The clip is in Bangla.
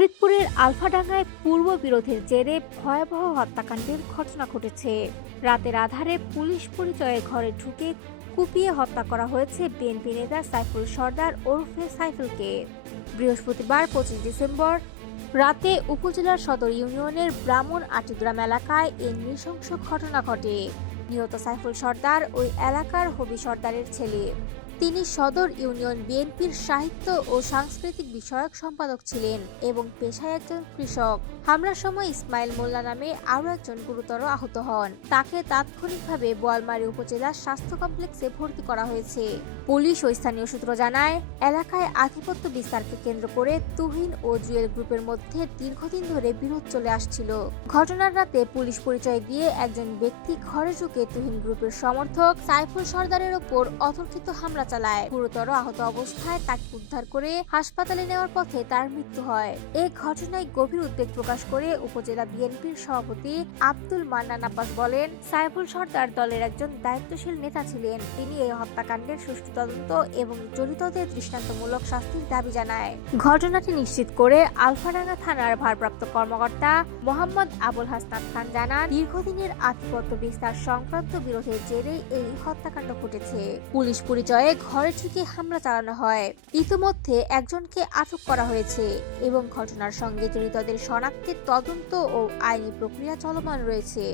ফরিদপুরের আলফাডাঙ্গায় পূর্ব বিরোধের জেরে ভয়াবহ হত্যাকাণ্ডের ঘটনা ঘটেছে। রাতের আধারে পুলিশ পরিচয়ে ঘরে ঢুকে কুপিয়ে হত্যা করা হয়েছে বিএনপি নেতা সাইফুল সরদার ওরফে সাইফুলকে। বৃহস্পতিবার 25 ডিসেম্বর রাতে উপজেলার সদর ইউনিয়নের ব্রাহ্মণ আটিগ্রাম এলাকায় এই নৃশংস ঘটনা ঘটে। নিহত সাইফুল সরদার ওই এলাকার হবি সরদারের ছেলে। তিনি সদর ইউনিয়ন বিএনপির সাহিত্য ও সাংস্কৃতিক বিষয়ক সম্পাদক ছিলেন এবং পেশায় একজন কৃষক। হামলার সময় ইসমাইল মোল্লা নামে আরও একজন গুরুতর আহত হন। তাকে তাৎক্ষণিকভাবে বোয়ালমারী উপজেলা স্বাস্থ্য কমপ্লেক্সে ভর্তি করা হয়েছে। পুলিশ ও স্থানীয় সূত্র জানায়, এলাকায় আধিপত্য বিস্তারকে কেন্দ্র করে তুহিন ও জুয়েল গ্রুপের মধ্যে দীর্ঘদিন ধরে বিরোধ চলে আসছিল। ঘটনার রাতে পুলিশ পরিচয় দিয়ে একজন ব্যক্তি ঘরে ঢুকে তুহিন গ্রুপের সমর্থক সাইফুল সরদারের ওপর অতর্কিত হামলা চালায়। গুরুতর আহত অবস্থায় তাকে উদ্ধার করে হাসপাতালে নেওয়ার পথে তার মৃত্যু হয়। এই ঘটনায় গভীর উদ্বেগ প্রকাশ করে উপজেলা বিএনপির সভাপতি আব্দুল মান্নান আব্বাস বলেন, সাইফুল সরদার দলের একজন দায়িত্বশীল নেতা ছিলেন। তিনি এই হত্যাকাণ্ডের সুষ্ঠু তদন্ত এবং জড়িতদের দৃষ্টান্তমূলক শাস্তির দাবি জানায়। ঘটনাটি নিশ্চিত করে আলফাডাঙ্গা থানার ভারপ্রাপ্ত কর্মকর্তা মোহাম্মদ আবুল হাসনাত খান জানান, দীর্ঘদিনের আধিপত্য বিস্তার সংক্রান্ত বিরোধের জেরে এই হত্যাকাণ্ড ঘটেছে। পুলিশ পরিচয়ে ঘরে ঢুকে হামলা চালানো হয়। ইতিমধ্যে একজনকে আটক করা হয়েছে এবং ঘটনার সঙ্গে জড়িতদের শনাক্তের তদন্ত ও আইনি প্রক্রিয়া চলমান রয়েছে।